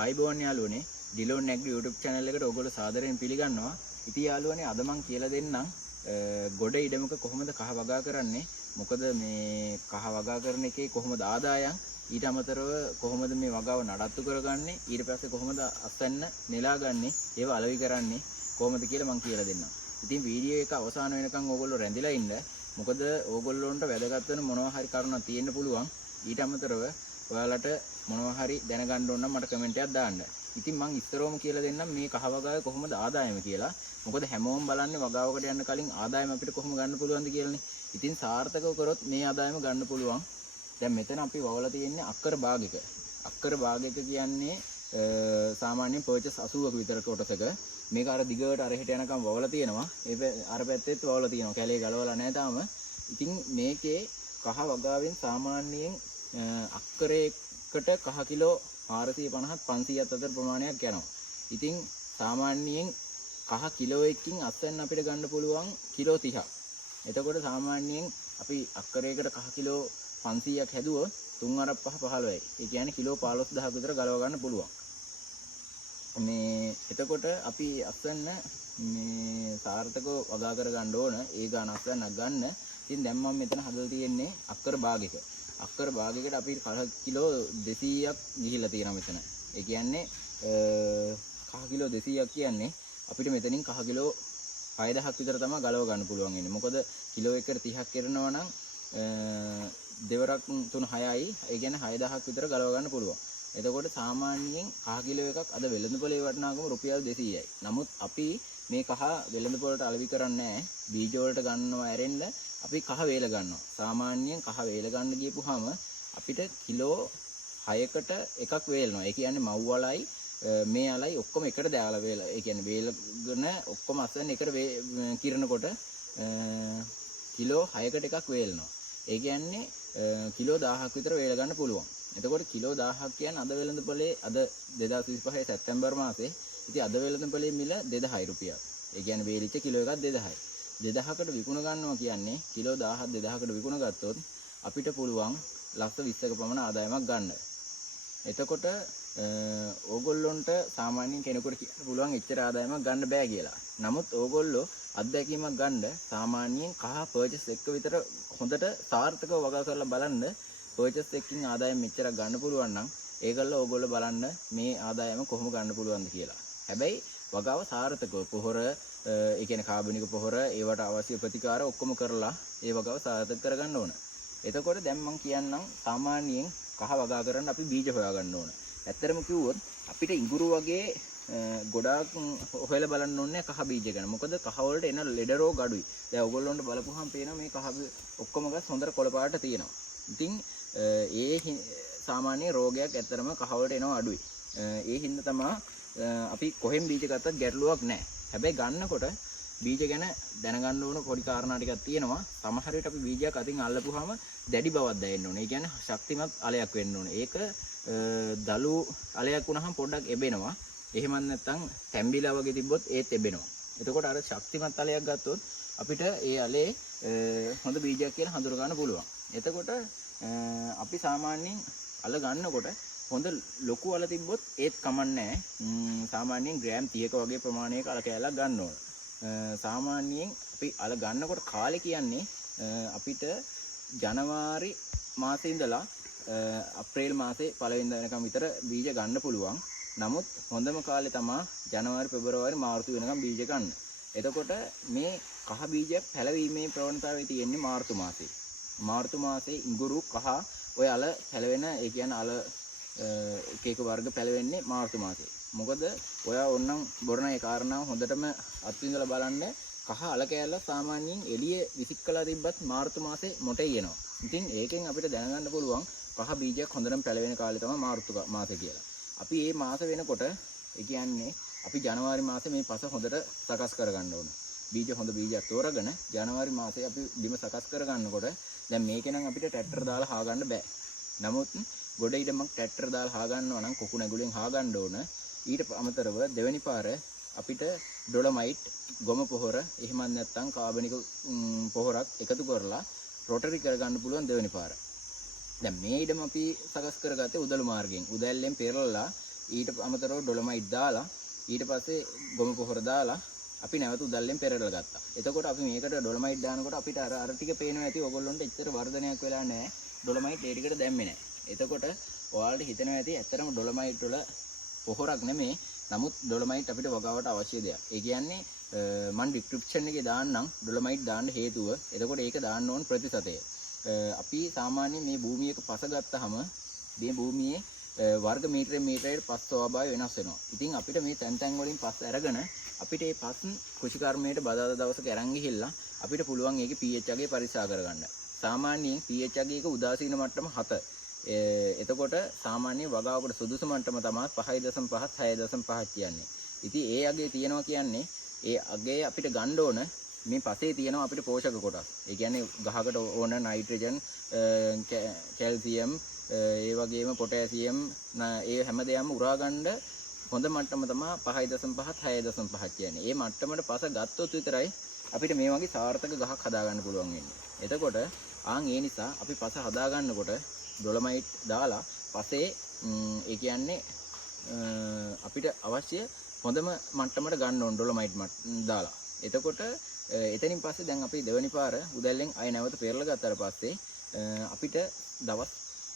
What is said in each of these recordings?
ආයිබෝන් යාළුවනේ ඩිලෝන් නැග්ඩි YouTube channel එකට ඔයගොල්ලෝ සාදරයෙන් පිළිගන්නවා. ඉතින් යාළුවනේ අද මම කියලා දෙන්නම් ගොඩ ඉඩමක කොහොමද කහ වගා කරන්නේ. මොකද මේ කහ වගා කරන එකේ කොහොමද ආදායම් ඊට අමතරව කොහොමද මේ වගාව නඩත්තු කරගන්නේ ඊට පස්සේ කොහොමද අස්වැන්න නෙලාගන්නේ ඒව අලෙවි කරන්නේ කොහොමද කියලා මම කියලා දෙන්නම්. ඉතින් වීඩියෝ එක අවසාන වෙනකන් ඕගොල්ලෝ රැඳිලා ඉන්න. මොකද ඕගොල්ලොන්ට වැදගත් වෙන මොනවා හරි කරුණක් තියෙන්න පුළුවන්. ඊට අමතරව ඔයාලට මොනවා හරි දැනගන්න ඕන නම් මට කමෙන්ට් එකක් දාන්න. ඉතින් මම ඉස්සරෝම කියලා දෙන්නම් මේ කහ වගාවේ කොහොමද ආදායම කියලා. මොකද හැමෝම බලන්නේ වගාවකට යන්න කලින් ආදායම අපිට කොහොම ගන්න පුළුවන්ද කියලානේ. ඉතින් සාර්ථකව කරොත් මේ ආදායම ගන්න පුළුවන්. දැන් මෙතන අපි වවලා තියෙන්නේ අක්කර භාගයක. අක්කර භාගයක කියන්නේ සාමාන්‍යයෙන් පර්චස් 80ක විතර කොටසක. මේක අර දිගට අර හෙට යනකම් වවලා තියෙනවා. ඒ අර පැත්තෙත් වවලා තියෙනවා. කැලේ ගලවලා නැහැ තාම. ඉතින් මේකේ කහ වගාවෙන් සාමාන්‍යයෙන් අක්කරයකට කහ කිලෝ 450ත් 500ත් අතර ප්‍රමාණයක් යනවා. ඉතින් සාමාන්‍යයෙන් කහ කිලෝ එකකින් අස්වැන්න අපිට ගන්න පුළුවන් කිලෝ 30ක්. එතකොට සාමාන්‍යයෙන් අපි අක්කරයකට කහ කිලෝ 500ක් හැදුවොත් 3 5 15යි. ඒ කියන්නේ කිලෝ 15000ක් විතර ගලව ගන්න පුළුවන්. මේ එතකොට අපි අස්වැන්න මේ සාර්ථකව වගා කර ගන්න ඕන. ඒ ගාන අස්වැන්නක් ගන්න. ඉතින් දැන් මම මෙතන හදලා තියෙන්නේ අක්කර භාගයක. අක්කර භාගයකට අපි කිලෝ 200ක් ගිහිල්ලා තියෙනවා මෙතන. ඒ කියන්නේ කහ කිලෝ 200ක් කියන්නේ අපිට මෙතනින් කහ කිලෝ 6000ක් විතර තමයි ගලව ගන්න පුළුවන් ඉන්නේ. මොකද කිලෝ එකකට 30ක් කරනවා නම් දෙවරක් 3 6යි. ඒ කියන්නේ 6000ක් විතර ගලව ගන්න පුළුවන්. එතකොට සාමාන්‍යයෙන් කහ කිලෝ එකක් අද වෙළඳපොලේ වටිනාකම රුපියල් 200යි. නමුත් අපි මේ කහ වෙළඳපොලට අලෙවි කරන්නේ නැහැ. බීජ වලට ගන්නවා ඇරෙන්න අපි කහ වේල ගන්නවා. සාමාන්‍යයෙන් කහ වේල ගන්න ගියපුවාම අපිට කිලෝ 6කට එකක් වේලනවා. ඒ කියන්නේ මව් වලයි මේ අලයි ඔක්කොම එකට දාලා වේල. ඒ කියන්නේ වේලගෙන ඔක්කොම අස්සෙන් එකට කිරනකොට කිලෝ 6කට එකක් වේලනවා. ඒ කියන්නේ කිලෝ 1000ක් විතර වේල ගන්න පුළුවන්. එතකොට කිලෝ 1000ක් කියන්නේ අද වෙළඳපොලේ අද 2025 සැප්තැම්බර් මාසේ ඉතින් අද වෙළඳපොලේ මිල 2000යි රුපියල්. ඒ කියන්නේ වේලිච්ච කිලෝ එකක් 2000යි. 2000කට විකුණ ගන්නවා කියන්නේ කිලෝ 1000ක් 2000කට විකුණ ගත්තොත් අපිට පුළුවන් ලක්ෂ 20ක පමණ ආදායමක් ගන්න. එතකොට ඕගොල්ලොන්ට සාමාන්‍යයෙන් කෙනෙකුට කියන්න පුළුවන් එච්චර ආදායමක් ගන්න බෑ කියලා. නමුත් ඕගොල්ලෝ අත්දැකීමක් ගන්න සාමාන්‍යයෙන් කහ පර්චස් එක විතර හොඳට සාර්ථකව වගා කරලා බලන්න පර්චස් එකකින් ආදායම මෙච්චරක් ගන්න පුළුවන් නම් ඒකල්ල ඕගොල්ලෝ බලන්න මේ ආදායම කොහොම ගන්න පුළුවන්ද කියලා. හැබැයි වගාව සාර්ථකව පොහොර ඒ කියන්නේ කාබනික පොහොර ඒවට අවශ්‍ය ප්‍රතිකාර ඔක්කොම කරලා ඒ වගාව සාර්ථක කරගන්න ඕන. එතකොට දැන් මම කියන්නම් සාමාන්‍යයෙන් කහ වගා කරන්න අපි බීජ හොයාගන්න ඕන. ඇත්තටම කිව්වොත් අපිට ඉඟුරු වගේ ගොඩාක් හොයලා බලන්න ඕනේ කහ බීජ ගැන. මොකද කහ වලට එන ලෙඩ රෝග අඩුයි. දැන් ඔයගොල්ලොන්ට බලපුවහම පේනවා මේ කහ ඔක්කොම ගස් හොඳට කොළ පාට තියෙනවා. ඉතින් ඒ සාමාන්‍ය රෝගයක් ඇත්තටම කහ වලට එනවා අඩුයි. ඒ හින්දා තමයි අපි කොහෙන් බීජ ගත්තත් ගැටලුවක් නැහැ. හැබැයි ගන්නකොට බීජ ගැන දැනගන්න ඕන පොඩි කාරණා ටිකක් තියෙනවා. සමහර විට අපි බීජයක් අතින් අල්ලපුවාම දැඩි බවක් දැනෙන්න ඕනේ. ඒ කියන්නේ ශක්තිමත් අලයක් වෙන්න ඕනේ. ඒක දලු අලයක් වුණාම පොඩ්ඩක් එබෙනවා. එහෙම නැත්නම් තැඹිලා වගේ තිබ්බොත් ඒත් එබෙනවා. එතකොට අර ශක්තිමත් අලයක් ගත්තොත් අපිට ඒ අලේ හොඳ බීජයක් කියලා හඳුර ගන්න පුළුවන්. එතකොට අපි සාමාන්‍යයෙන් අල ගන්නකොට හොඳ ලොකු අල තිබ්බොත් ඒත් කමන්නේ නැහැ. සාමාන්‍යයෙන් ග්‍රෑම් 30ක වගේ ප්‍රමාණයක අල කෑල්ලක් ගන්න ඕන. සාමාන්‍යයෙන් අපි අල ගන්නකොට කාලේ කියන්නේ අපිට ජනවාරි මාසේ ඉඳලා අප්‍රේල් මාසේ පළවෙනිදා වෙනකම් විතර බීජ ගන්න පුළුවන්. නමුත් හොඳම කාලේ තමයි ජනවාරි පෙබරවාරි මාර්තු වෙනකම් බීජ ගන්න. එතකොට මේ කහ බීජයක් පැලවීමේ ප්‍රවණතාවය තියෙන්නේ මාර්තු මාසේ. මාර්තු මාසේ ඉඟුරු කහ ඔය අල පැලවෙන ඒ කියන්නේ අල එක එක වර්ග පැලවෙන්නේ මාර්තු මාසේ. මොකද ඔයා ඕනනම් බොරණ ඒ කාරණාව හොඳටම අත්විඳලා බලන්න කහ අල කෑල්ල සාමාන්‍යයෙන් එළියේ විසික් කළා තිබ්බත් මාර්තු මාසේ මොටේ යනවා. ඉතින් ඒකෙන් අපිට දැනගන්න පුළුවන් කහ බීජයක් හොඳටම පැලවෙන කාලේ තමයි මාර්තු මාසේ කියලා. අපි මේ මාස වෙනකොට ඒ කියන්නේ අපි ජනවාරි මාසේ මේ පස හොඳට සකස් කරගන්න ඕන. බීජ හොඳ බීජයක් තෝරගෙන ජනවාරි මාසේ අපි බිම සකස් කරගන්නකොට දැන් මේකේ නම් අපිට ට්‍රැක්ටර් දාලා හාගන්න බෑ. නමුත් ගොඩ ඉඩමක් ට්‍රැක්ටර් දාලා හාගන්නවා නම් කොකු නැගුලෙන් හාගන්න ඕන. ඊට අමතරව දෙවෙනි පාර අපිට ඩොලොමයිට් ගොම පොහොර එහෙම නැත්නම් කාබනික පොහොරක් එකතු කරලා රොටරි කරගන්න පුළුවන් දෙවෙනි පාර. දැන් මේ ඉඩම අපි සකස් කරගත්තේ උදළු මාර්ගයෙන්. උදැල්ලෙන් පෙරලලා ඊට අමතරව ඩොලොමයිට් දාලා ඊට පස්සේ ගොම පොහොර දාලා අපි නැවත උදැල්ලෙන් පෙරලා ගත්තා. එතකොට අපි මේකට ඩොලොමයිට් දානකොට අපිට අර ටික පේනවා ඇති ඕගොල්ලොන්ට එච්චර වර්ධනයක් වෙලා නැහැ. ඩොලොමයිට් ඒ ටිකට දැම්මේ නැහැ. එතකොට ඔයාලට හිතෙනවා ඇති ඇත්තටම ඩොලොමයිට් වල පොහොරක් නෙමෙයි. නමුත් ඩොලොමයිට් අපිට වගාවට අවශ්‍ය දෙයක්. ඒ කියන්නේ මම ඩිස්ක්‍රිප්ෂන් එකේ දාන්නම් ඩොලොමයිට් දාන්න හේතුව. එතකොට ඒක දාන්න ඕන ප්‍රතිශතය. අපි සාමාන්‍යයෙන් මේ භූමියක පස ගත්තාම මේ භූමියේ වර්ග මීටරයෙන් මීටරයට පස් ස්වභාවය වෙනස් වෙනවා. ඉතින් අපිට මේ තැන් වලින් පස් අරගෙන අපිට මේ පස් කෘෂිකර්මයට බදාදා දවසක අරන් ගිහිල්ලා අපිට පුළුවන් ඒකේ pH අගය පරික්ෂා කරගන්න. සාමාන්‍යයෙන් pH අගයක උදාසීන මට්ටම 7. එතකොට සාමාන්‍ය වගාවකට සුදුසු මට්ටම තමයි 5.5 6.5 කියන්නේ. ඉතින් ඒ අගය තියනවා කියන්නේ ඒ අගය අපිට ගන්න ඕන මේ පසේ තියෙනවා අපිට පෝෂක කොටස්. ඒ කියන්නේ ගහකට ඕන නයිට්‍රජන්, කැල්සියම්, ඒ වගේම පොටෑසියම් ඒ හැමදේම උරා ගන්න හොඳ මට්ටම තමයි 5.5 6.5 කියන්නේ. මේ මට්ටමට පස ගත්තොත් විතරයි අපිට මේ වගේ සාර්ථක ගහක් හදා ගන්න පුළුවන් වෙන්නේ. එතකොට ඒ නිසා අපි පස හදා ගන්නකොට ඩොලොමයිට් දාලා පසේ ඒ කියන්නේ අපිට අවශ්‍ය හොඳම මට්ටමට ගන්න ඕන ඩොලොමයිට් දාලා. එතකොට එතනින් පස්සේ දැන් අපි දෙවනි පාර උදැල්ලෙන් අය නැවත පෙරලා ගත්තාට පස්සේ අපිට දවස්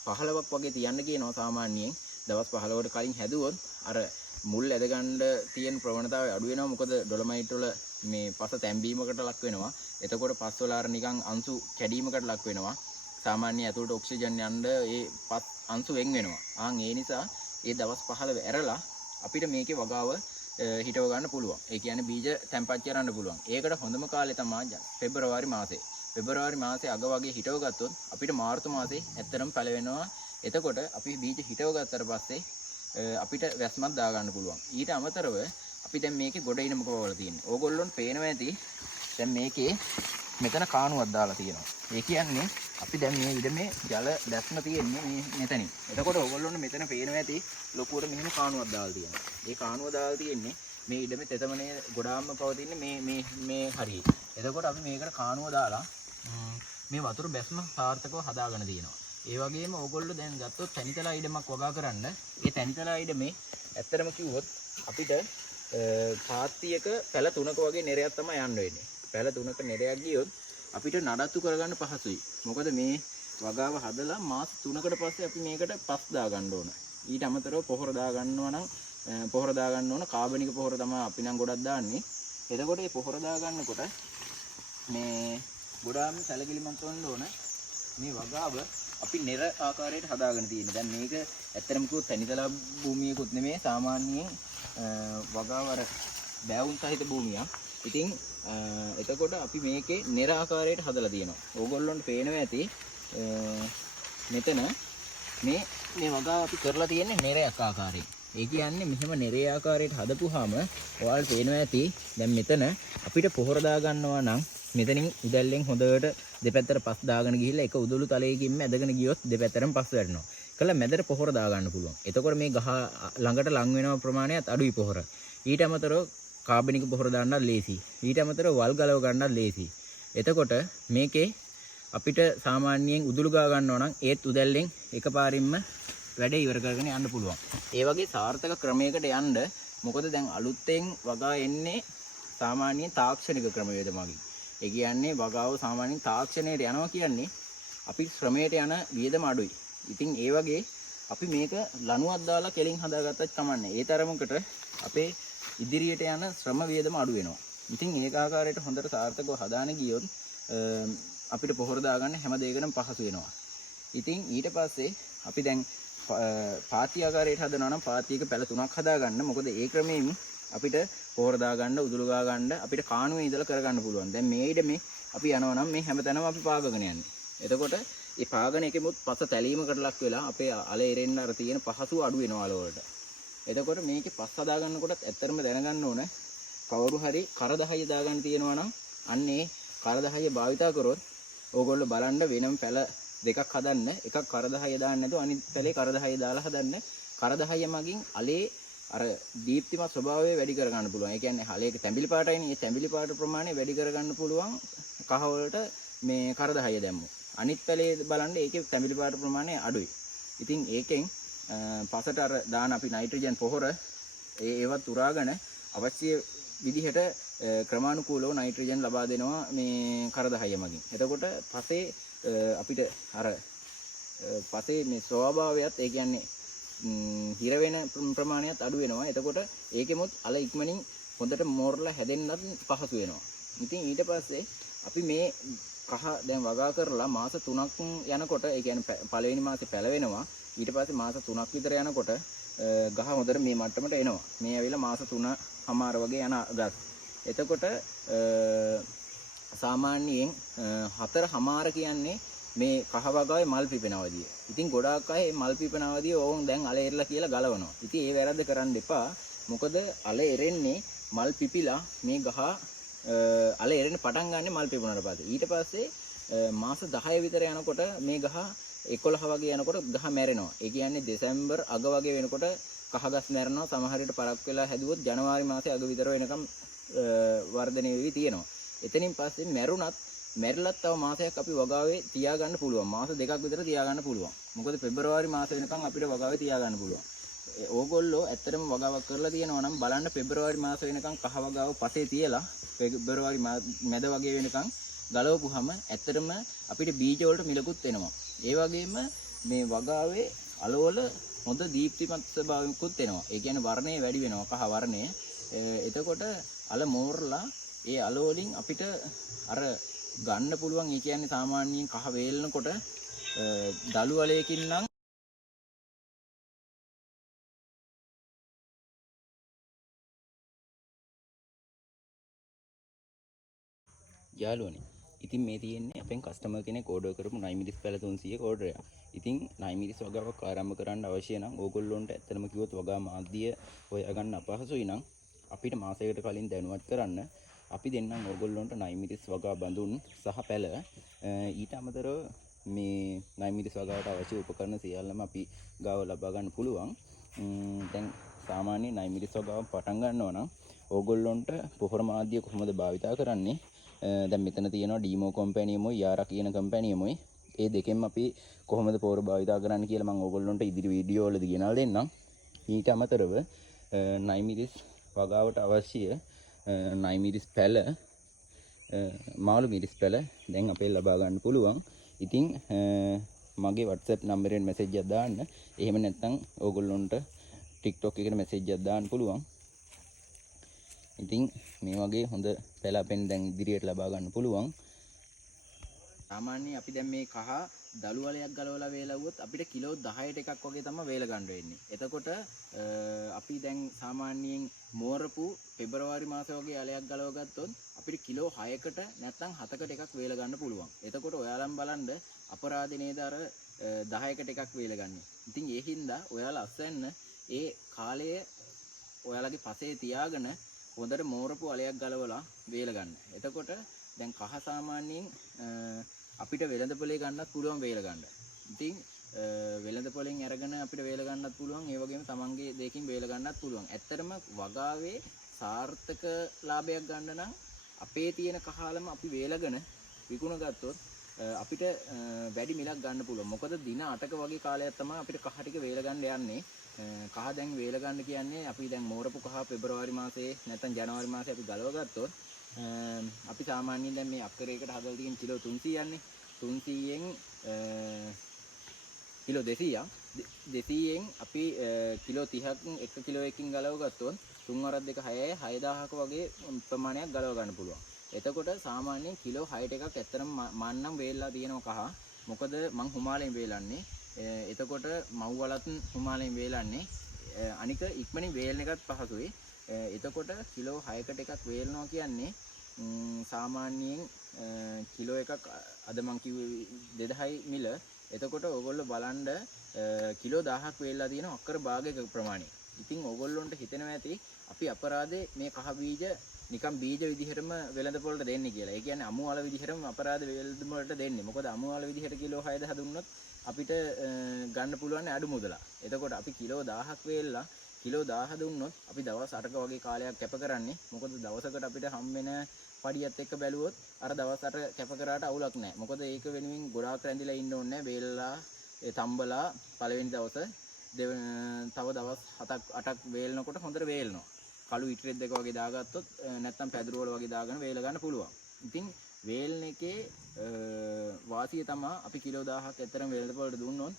15ක් වගේ තියන්න කියනවා සාමාන්‍යයෙන්. දවස් 15කට කලින් හැදුවොත් අර මුල් ඇද ගන්න තියෙන ප්‍රවණතාවය අඩු වෙනවා. මොකද ඩොලොමයිට් වල මේ පස තැම්බීමකට ලක් වෙනවා. එතකොට පස් වල අර නිකන් අංශු කැඩීමකට ලක් වෙනවා. සාමාන්‍ය ඇතුළට ඔක්සිජන් යන්න ඒ පස් අංශු වෙන් වෙනවා. ඒ නිසා ඒ දවස් 15 ඇරලා අපිට මේකේ වගාව හිටව ගන්න පුළුවන්. ඒ කියන්නේ බීජ තැම්පත් කරන්න පුළුවන්. ඒකට හොඳම කාලේ තමයි පෙබරවාරි මාසේ. පෙබරවාරි මාසේ අග වගේ හිටව ගත්තොත් අපිට මාර්තු මාසේ ඇත්තටම පැල වෙනවා. එතකොට අපි බීජ හිටව ගත්තට පස්සේ අපිට වැස්මක් දා ගන්න පුළුවන්. ඊට අමතරව අපි දැන් මේකේ ගොඩ ඉනමුක වල තියෙන්නේ. ඕගොල්ලොන්ට පේනවා ඇති දැන් මේකේ මෙතන කාණුවක් දාලා තියෙනවා. ඒ කියන්නේ අපි දැන් මේ ඉඩමේ ජල දැස්ම තියෙන්නේ මේ මෙතනින්. එතකොට ඕගොල්ලොන්ට මෙතන පේනවා ඇති ලොකුවට මෙහෙම කාණුවක් දාලා තියෙනවා. මේ කාණුව දාලා තියෙන්නේ මේ ඉඩමේ තෙතමනේ ගොඩාක්ම පවතින්නේ මේ හරිය. එතකොට අපි මේකට කාණුව දාලා මේ වතුර බැස්ම සාර්ථකව හදාගෙන තියෙනවා. ඒ වගේම ඕගොල්ලෝ දැන් ගත්තොත් තනිතලා ඉඩමක් වගා කරන්න. ඒ තනිතලා ඉඩමේ ඇත්තටම කිව්වොත් අපිට පාත්තියක පැල 3ක වගේ නිරයක් තමයි යන්න වෙන්නේ. පැල 3ක නිරයක් ගියොත් අපිට නඩත්තු කරගන්න පහසුයි. මොකද මේ වගාව හදලා මාස 3කට පස්සේ අපි මේකට පස් දා ගන්න ඕන. ඊට අමතරව පොහොර දා ගන්නවා නම් පොහොර දා ගන්න ඕන. කාබනික පොහොර තමයි අපි නම් ගොඩක් දාන්නේ. එතකොට මේ පොහොර දා ගන්නකොට මේ ගොඩාම සැලකිලිමත් වෙන්න ඕන. මේ වගාව අපි නිර ආකාරයට හදාගෙන තියෙනවා. දැන් මේක ඇත්තටම කිව්වොත් තනිතලා භූමියකුත් නෙමෙයි සාමාන්‍යයෙන් වගාව අර බෑවුම් සහිත භූමියක්. ඉතින් එතකොට අපි මේකේ නිර ආකාරයට හදලා තියෙනවා. ඕගොල්ලොන්ට පේනවා ඇති මෙතන මේ වගාව අපි කරලා තියෙන්නේ නිරයක් ආකාරයෙන්. ඒ කියන්නේ මෙහෙම නිරේ ආකාරයට හදපුවාම ඔයාලට පේනවා ඇති දැන් මෙතන අපිට පොහොර දා ගන්නවා නම් මෙතනින් උදැල්ලෙන් හොඳට දෙපැත්තට පස් දාගෙන ගිහිල්ලා එක උදළු තලයකින්ම ඇදගෙන ගියොත් දෙපැත්තටම පස් වැටෙනවා. කළා මැදට පොහොර දා ගන්න පුළුවන්. එතකොට මේ ගහ ළඟට ලං වෙනව ප්‍රමාණයත් අඩුයි පොහොර. ඊට අමතරව කාබනික පොහොර දාන්නත් ලේසි. ඊට අමතරව වල් ගලව ගන්නත් ලේසි. එතකොට මේකේ අපිට සාමාන්‍යයෙන් උදළු ගා ගන්නවා නම් ඒත් උදැල්ලෙන් එකපාරින්ම වැඩේ ඉවර කරගෙන යන්න පුළුවන්. ඒ වගේ සාර්ථක ක්‍රමයකට යන්න මොකද දැන් අලුතෙන් වගා එන්නේ සාමාන්‍යයෙන් තාක්ෂණික ක්‍රමවේද මගින්. ඒ කියන්නේ වගාව සාමාන්‍යයෙන් තාක්ෂණයට යනවා කියන්නේ අපි ශ්‍රමයට යන වියදම අඩුයි. ඉතින් ඒ වගේ අපි මේක ලණුවක් දාලා කෙලින් හදාගත්තත් කමන්නේ. ඒ තරමකට අපේ ඉදිරියට යන ශ්‍රම වියදම අඩු වෙනවා. ඉතින් ඒක ආකාරයට හොඳට සාර්ථකව හදාන ගියොත් අපිට පොහොර දාගන්න හැම දෙයකටම පහසු වෙනවා. ඉතින් ඊට පස්සේ අපි දැන් පාති ආකාරයට හදනවා නම් පාතියක පැල 3ක් හදාගන්න. මොකද ඒ ක්‍රමයෙන් අපිට පොහොර දාගන්න උදුළු ගා ගන්න අපිට කාණුවේ ඉඳලා කරගන්න පුළුවන්. දැන් මේ ඉඩමේ අපි යනවා නම් මේ හැමතැනම අපි පාගගෙන යන්නේ. එතකොට මේ පාගන එකෙමුත් පස තැලීමකට ලක් වෙලා අපේ අල එරෙන්න අර තියෙන පහසුව අඩු වෙනවා අල වලට. එතකොට මේකේ පස් හදා ගන්නකොටත් ඇත්තටම දැනගන්න ඕන කවුරු හරි කරදහය දාගන්න තියෙනවා නම් අන්නේ කරදහය භාවිතා කරොත් ඕගොල්ලෝ බලන්න වෙනම පැල දෙකක් හදන්න. එකක් කරදහය දාන්න නැතුව අනිත් පැලේ කරදහය දාලා හදන්න. කරදහය මගින් අලේ අර දීප්තිමත් ස්වභාවය වැඩි කර ගන්න පුළුවන්. ඒ කියන්නේ හලේක තැඹිලි පාටයිනේ. මේ තැඹිලි පාට ප්‍රමාණය වැඩි කර ගන්න පුළුවන් කහ වලට මේ කරදහය දැම්මොත්. අනිත් පැලේ බලන්න ඒකේ තැඹිලි පාට ප්‍රමාණය අඩුයි. ඉතින් ඒකෙන් පසට අර දාන අපි නයිට්‍රජන් පොහොර ඒවත් උරාගෙන අවශ්‍ය විදිහට ක්‍රමානුකූලව නයිට්‍රජන් ලබා දෙනවා මේ කරදහය මගින්. එතකොට පසේ අපිට අර පසේ මේ ස්වභාවයත් ඒ කියන්නේ හිර වෙන ප්‍රමාණයත් අඩු වෙනවා. එතකොට ඒකෙමුත් අල ඉක්මනින් හොඳට මෝරලා හැදෙන්නත් පහසු වෙනවා. ඉතින් ඊට පස්සේ අපි මේ කහ දැන් වගා කරලා මාස 3ක් යනකොට ඒ කියන්නේ පළවෙනි මාසේ පැලවෙනවා. ඊට පස්සේ මාස 3ක් විතර යනකොට ගහ හොඳට මේ මට්ටමට එනවා. මේ ඇවිල්ලා මාස 3මාර වගේ යන ගස්. එතකොට සාමාන්‍යයෙන් 4මාර කියන්නේ මේ කහ වගාවේ මල් පිපෙන අවදිය. ඉතින් ගොඩාක් අය මල් පිපෙන අවදිය ඕන් දැන් අල එරලා කියලා ගලවනවා. ඉතින් ඒ වැරද්ද කරන්න එපා. මොකද අල එරෙන්නේ මල් පිපිලා මේ ගහ අල එරෙන්න පටන් ගන්න මල් පිපුණාට පස්සේ. ඊට පස්සේ මාස 10 විතර යනකොට මේ ගහ 11 වගේ යනකොට ගහ මැරෙනවා. ඒ කියන්නේ දෙසැම්බර් අග වගේ වෙනකොට කහ ගස් මැරෙනවා. සමහර විට පරක් වෙලා හැදුවොත් ජනවාරි මාසේ අග විතර වෙනකම් වර්ධනය වෙවි තියෙනවා. එතනින් පස්සේ මැරිලත් තව මාසයක් අපි වගාවේ තියාගන්න පුළුවන්. මාස 2ක් විතර තියාගන්න පුළුවන්. මොකද පෙබරවාරි මාස වෙනකම් අපිට වගාවේ තියාගන්න පුළුවන්. ඕගොල්ලෝ ඇත්තටම වගාවක් කරලා තියෙනවා නම් බලන්න පෙබරවාරි මාස වෙනකම් කහ වගාව පසේ තියලා පෙබරවාරි මැද වගේ වෙනකම් ගලවපුවාම ඇත්තටම අපිට බීජ වලට මිලකුත් එනවා. ඒ වගේම මේ වගාවේ අලවල හොඳ දීප්තිමත් ස්වභාවයකුත් එනවා. ඒ කියන්නේ වර්ණය වැඩි වෙනවා කහ වර්ණය. එතකොට අල මෝරලා ඒ අල වලින් අපිට අර ගන්න පුළුවන්. ඒ කියන්නේ සාමාන්‍යයෙන් කහ වේලනකොට දළු වලයකින් නම් යාළුවනේ. ඉතින් මේ තියෙන්නේ අපෙන් කස්ටමර් කෙනෙක් ඕඩර් කරපු නයිමිරිස් පැල 300ක ඕඩර් එක. ඉතින් නයිමිරිස් වගාවක් ආරම්භ කරන්න අවශ්‍ය නම් ඕගොල්ලොන්ට ඇත්තටම කිව්වොත් වගා මාධ්‍ය හොයාගන්න අපහසුයි නම් අපිට මාසයකට කලින් දැනුවත් කරන්න. අපි දෙන්නම් ඕගොල්ලොන්ට නයිමිරිස් වගා බඳුන් සහ පැල. ඊට අමතරව මේ නයිමිරිස් වගාවට අවශ්‍ය උපකරණ සියල්ලම අපි ගාව ලබා ගන්න පුළුවන්. දැන් සාමාන්‍ය නයිමිරිස් වගාව පටන් ගන්නවා නම් ඕගොල්ලොන්ට පොහොර මාධ්‍ය කොහොමද භාවිතා කරන්නේ? දැන් මෙතන තියෙනවා ඩීමෝ කම්පැනියමයි යාරා කියන කම්පැනියමයි. ඒ දෙකෙන්ම අපි කොහොමද පොහොර භාවිතා කරන්න කියලා මම ඕගොල්ලොන්ට ඉදිරි වීඩියෝ වලදී ගෙනල්ලා දෙන්නම්. ඊට අමතරව නයිමිරිස් වගාවට අවශ්‍ය නයිමිරිස් පැල මාළු මිරිස් පැල දැන් අපේ ලබා ගන්න පුළුවන්. ඉතින් මගේ WhatsApp නම්බරයෙන් මැසේජ් එකක් දාන්න. එහෙම නැත්නම් ඕගොල්ලොන්ට TikTok එකට මැසේජ් එකක් දාන්න පුළුවන්. ඉතින් මේ වගේ හොඳ පැල අපෙන් දැන් ඉදිරියට ලබා ගන්න පුළුවන්. සාමාන්‍යයෙන් අපි දැන් මේ කහ දළු වලයක් ගලවලා වේලවුවොත් අපිට කිලෝ 10ට එකක් වගේ තමයි වේල ගන්න වෙන්නේ. එතකොට අපි දැන් සාමාන්‍යයෙන් මෝරපු පෙබරවාරි මාසේ වගේ අලයක් ගලව ගත්තොත් අපිට කිලෝ 6කට නැත්නම් 7කට එකක් වේල ගන්න පුළුවන්. එතකොට ඔයාලම් බලන්න අපරාධේ නේද අර 10කට එකක් වේල ගන්න. ඉතින් ඒ හින්දා ඔයාලා අස්සන්න ඒ කාලය ඔයාලගේ පසේ තියාගෙන හොඳට මෝරපු අලයක් ගලවලා වේල ගන්න. එතකොට දැන් කහ සාමාන්‍යයෙන් අපිට වෙළඳපොලේ ගන්නත් පුළුවන් වේල ගන්න. ඉතින් වෙළඳපොලෙන් අරගෙන අපිට වේල ගන්නත් පුළුවන්. ඒ වගේම තමන්ගේ දෙයකින් වේල ගන්නත් පුළුවන්. ඇත්තටම වගාවේ සාර්ථක ලාභයක් ගන්න නම් අපේ තියෙන කහලම අපි වේලගෙන විකුණ ගත්තොත් අපිට වැඩි මිලක් ගන්න පුළුවන්. මොකද දින 8ක වගේ කාලයක් තමයි අපිට කහ ටික වේල ගන්න යන්නේ. කහ දැන් වේල ගන්න කියන්නේ අපි දැන් මෝරපු කහ පෙබරවාරි මාසේ නැත්නම් ජනවාරි මාසේ අපි ගලව ගත්තොත් අපි සාමාන්‍යයෙන් දැන් මේ අක්කරයකට හදලා තියෙන කිලෝ 300 යන්නේ 300න් කිලෝ 200න් අපි කිලෝ 30ක් 1 කිලෝ එකකින් ගලව ගත්තොත් 3 වරක් 2 6යි 6000ක වගේ ප්‍රමාණයක් ගලව ගන්න පුළුවන්. එතකොට සාමාන්‍යයෙන් කිලෝ 6ට එකක් ඇත්තටම මන්නම් වේලලා තියෙනවා කහ. මොකද මං හුමාලෙන් වේලන්නේ. එතකොට මව් වලත් හුමාලෙන් වේලන්නේ. අනික ඉක්මනින් වේලන එකත් පහසුයි. එතකොට කිලෝ 6කට එකක් වේලනවා කියන්නේ සාමාන්‍යයෙන් කිලෝ එකක් අද මං කිව්වේ 2000යි මිල. එතකොට ඕගොල්ලෝ බලන්න කිලෝ 1000ක් වේලලා තියෙන අක්කර භාගයක ප්‍රමාණය. ඉතින් ඕගොල්ලොන්ට හිතෙනවා ඇති අපි අපරාධේ මේ කහ බීජ නිකන් බීජ විදිහටම වෙළඳ පොළට දෙන්නේ කියලා. ඒ කියන්නේ අමු වල විදිහටම අපරාධ වෙළඳ පොළට දෙන්නේ. මොකද අමු වල විදිහට කිලෝ 6000 දුන්නොත් අපිට ගන්න පුළුවන් අඩු මුදලා. එතකොට අපි කිලෝ 1000ක් වේලලා කිලෝ 1000 දුන්නොත් අපි දවස් 8ක වගේ කාලයක් කැප කරන්නේ. මොකද දවසකට අපිට හම් වෙන පඩියත් එක්ක බැලුවොත් අර දවස් 8 කැප කරාට අවුලක් නැහැ. මොකද ඒක වෙනුවෙන් ගොඩාක් රැඳිලා ඉන්න ඕනේ නැහැ. වේලලා තම්බලා පළවෙනි දවස තව දවස් 7ක් 8ක් වේලනකොට හොඳට වේලනවා. කළු ඉටිරෙක් දෙක වගේ දාගත්තොත් නැත්තම් පැදුරු වල වගේ දාගෙන වේල ගන්න පුළුවන්. ඉතින් වේලන එකේ වාසිය තමයි අපි කිලෝ 1000ක් ඇතරම් වේලන වලට දුන්නොත්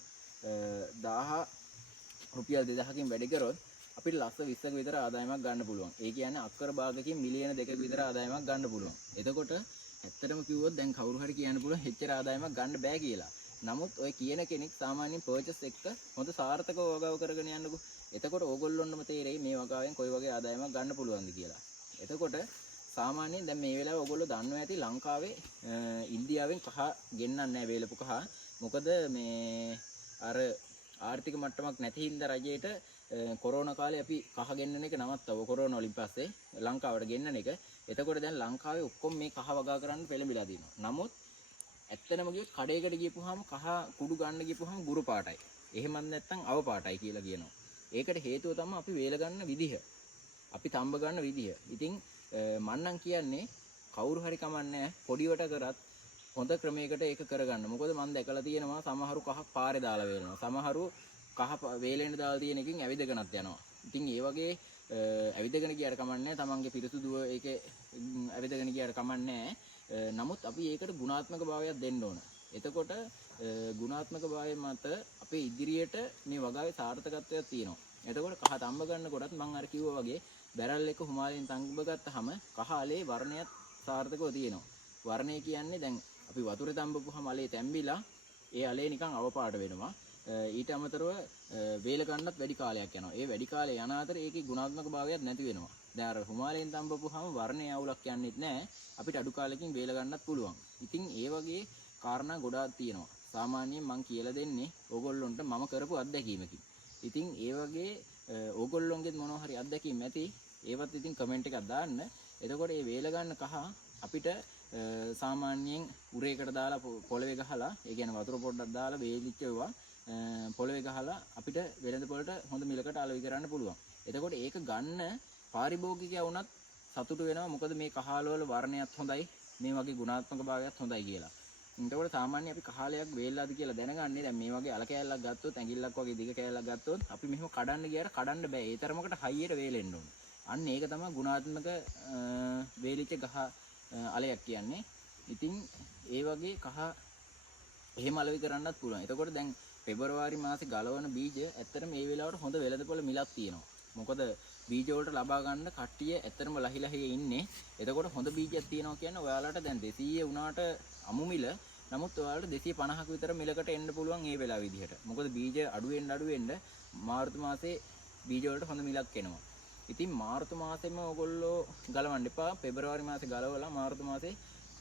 1000 රුපියල් 2000කින් වැඩි කරොත් අපිට ලක්ෂ 20ක විතර ආදායමක් ගන්න පුළුවන්. ඒ කියන්නේ අක්කර භාගකින් මිලියන 2ක විතර ආදායමක් ගන්න පුළුවන්. එතකොට ඇත්තටම කිව්වොත් දැන් කවුරු හරි කියන්න පුළුවන් හෙච්චර ආදායමක් ගන්න බෑ කියලා. නමුත් ඔය කියන කෙනෙක් සාමාන්‍යයෙන් පර්චේස් එක හොඳ සාර්ථකව වගාව කරගෙන යන්නකෝ. එතකොට ඕගොල්ලොන්ටම තේරෙයි මේ වගාවෙන් කොයි වගේ ආදායමක් ගන්න පුළුවන්ද කියලා. එතකොට සාමාන්‍යයෙන් දැන් මේ වෙලාවේ ඕගොල්ලෝ දන්නවා ඇති ලංකාවේ ඉන්දියාවෙන් කහ ගෙන්නන්නේ නැහැ වේලපු කහ. මොකද මේ අර ආර්ථික මට්ටමක් නැති හින්දා රජයට කොරෝනා කාලේ අපි කහ ගෙන්නන එක නවත්තව කොරෝනා වලින් පස්සේ ලංකාවට ගෙන්නන එක. එතකොට දැන් ලංකාවේ ඔක්කොම මේ කහ වගා කරන්න පෙළඹිලා දිනවා. නමුත් ඇත්තටම කිව්වොත් කඩේකට ගියපුවාම කහ කුඩු ගන්න ගියපුවාම ගුරු පාටයි. එහෙමත් නැත්නම් අව පාටයි කියලා කියනවා. ඒකට හේතුව තමයි අපි වේල ගන්න විදිහ. අපි තඹ ගන්න විදිහ. ඉතින් මන්නම් කියන්නේ කවුරු හරි කමන්නේ පොඩිවට කරත් හොඳ ක්‍රමයකට ඒක කරගන්න. මොකද මම දැකලා තියෙනවා සමහරු කහ පාරේ දාලා වේලනවා. සමහරු කහ වේලෙන්න දාලා තියෙන එකකින් ඇවිදගෙනත් යනවා. ඉතින් ඒ වගේ ඇවිදගෙන ගියාට කමන්නේ තමන්ගේ පිරිසුදුව ඒකේ ඇවිදගෙන ගියාට කමන්නේ. නමුත් අපි ඒකට ගුණාත්මක භාවයක් දෙන්න ඕන. එතකොට ගුණාත්මක භාවය මත අපේ ඉදිරියට මේ වගාවේ සාර්ථකත්වයක් තියෙනවා. එතකොට කහ තඹ ගන්නකොටත් මම අර කිව්වා වගේ බැරල් එක හුමාලෙන් තඹ ගත්තාම කහ අලේ වර්ණයත් සාර්ථකව තියෙනවා. වර්ණය කියන්නේ දැන් අපි වතුරේ තඹපුවාම අලේ තැම්බිලා ඒ අලේ නිකන් අවපාට වෙනවා. ඊට අමතරව වේල ගන්නත් වැඩි කාලයක් යනවා. ඒ වැඩි කාලේ යන අතර ඒකේ ගුණාත්මක භාවයක් නැති වෙනවා. දැන් අර හුමාලෙන් තඹපුවාම වර්ණයේ අවුලක් යන්නේත් නැහැ. අපිට අඩු කාලෙකින් වේල ගන්නත් පුළුවන්. ඉතින් ඒ වගේ කාරණා ගොඩාක් තියෙනවා. සාමාන්‍යයෙන් මම කියලා දෙන්නේ ඕගොල්ලොන්ට මම කරපු අත්දැකීමකින්. ඉතින් ඒ වගේ ඕගොල්ලොන්ගෙත් මොනවා හරි අත්දැකීම් ඇති. ඒවත් ඉතින් කමෙන්ට් එකක් දාන්න. එතකොට මේ වේල ගන්න කහ අපිට සාමාන්‍යයෙන් උරේකට දාලා පොළවේ ගහලා ඒ කියන්නේ වතුර පොඩ්ඩක් දාලා වේලිච්ච ඒවා පොළවේ ගහලා අපිට වෙළඳ පොළට හොඳ මිලකට අලෙවි කරන්න පුළුවන්. එතකොට ඒක ගන්න පාරිභෝගිකයා වුණත් සතුටු වෙනවා. මොකද මේ කහාල වල වර්ණයත් හොඳයි. මේ වගේ ගුණාත්මක භාවයත් හොඳයි කියලා. එතකොට සාමාන්‍ය අපි කහාලයක් වේල්ලාද කියලා දැනගන්නේ දැන් මේ වගේ අල කෑල්ලක් ගත්තොත් ඇඟිල්ලක් වගේ දිග කෑල්ලක් ගත්තොත් අපි මෙහෙම කඩන්න ගියාට කඩන්න බෑ. ඒ තරමකට හයියට වේලෙන්න ඕන. අන්න ඒක තමයි ගුණාත්මක වේලිච්ච ගහ අලයක් කියන්නේ. ඉතින් ඒ වගේ කහ එහෙම අලෙවි කරන්නත් පුළුවන්. එතකොට දැන් පෙබරවාරි මාසේ ගලවන බීජ ඇත්තටම මේ වෙලාවට හොඳ වෙළඳපොළ මිලක් තියෙනවා. මොකද බීජ වලට ලබා ගන්න කට්ටිය ඇත්තටම ලහිලහියේ ඉන්නේ. එතකොට හොඳ බීජයක් තියෙනවා කියන්නේ ඔයාලට දැන් 200 වුණාට අමු මිල. නමුත් ඔයාලට 250ක විතර මිලකට එන්න පුළුවන් මේ වෙලාව විදිහට. මොකද බීජ අඩු වෙන්න මාර්තු මාසේ බීජ වලට හොඳ මිලක් එනවා. ඉතින් මාර්තු මාසෙම ඔයගොල්ලෝ ගලවන්න එපා. පෙබරවාරි මාසේ ගලවලා මාර්තු මාසේ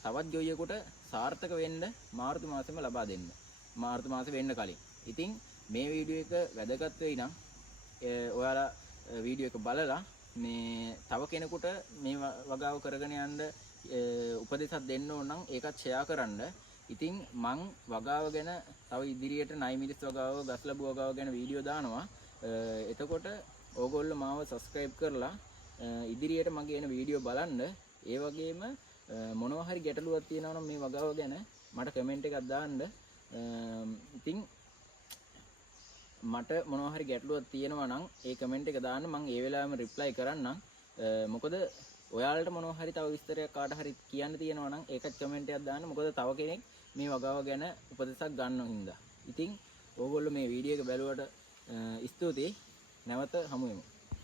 තවත් ජොයියකට සාර්ථක වෙන්න මාර්තු මාසෙම ලබා දෙන්න. මාර්තු මාසේ වෙන්න කලින්. ඉතින් මේ වීඩියෝ එක වැදගත් වෙයි නම් ඔයාලා වීඩියෝ එක බලලා මේ තව කෙනෙකුට මේ වගාව කරගෙන යන්න උපදෙසක් දෙන්න ඕන නම් ඒකත් ෂෙයා කරන්න. ඉතින් මං වගාව ගැන තව ඉදිරියට නයි මිරිස් වගාව, ගස් ලැබු වගාව ගැන වීඩියෝ දානවා. එතකොට ඕගොල්ලෝ මාව subscribe කරලා ඉදිරියට මගේ එන වීඩියෝ බලන්න. ඒ වගේම මොනවා හරි ගැටලුවක් තියෙනවා නම් මේ වගාව ගැන මට කමෙන්ට් එකක් දාන්න. ඉතින් මට මොනවා හරි ගැටලුවක් තියෙනවා නම් ඒ කමෙන්ට් එක දාන්න මම ඒ වෙලාවෙම රිප්ලයි කරන්නම්. මොකද ඔයාලට මොනවා හරි තව විස්තරයක් කාට හරි කියන්න තියෙනවා නම් ඒකත් කමෙන්ට් එකක් දාන්න. මොකද තව කෙනෙක් මේ වගාව ගැන උපදෙසක් ගන්නව හින්දා. ඉතින් ඕගොල්ලෝ මේ වීඩියෝ එක බැලුවට ස්තුතියි. නැවත හමු වෙමු.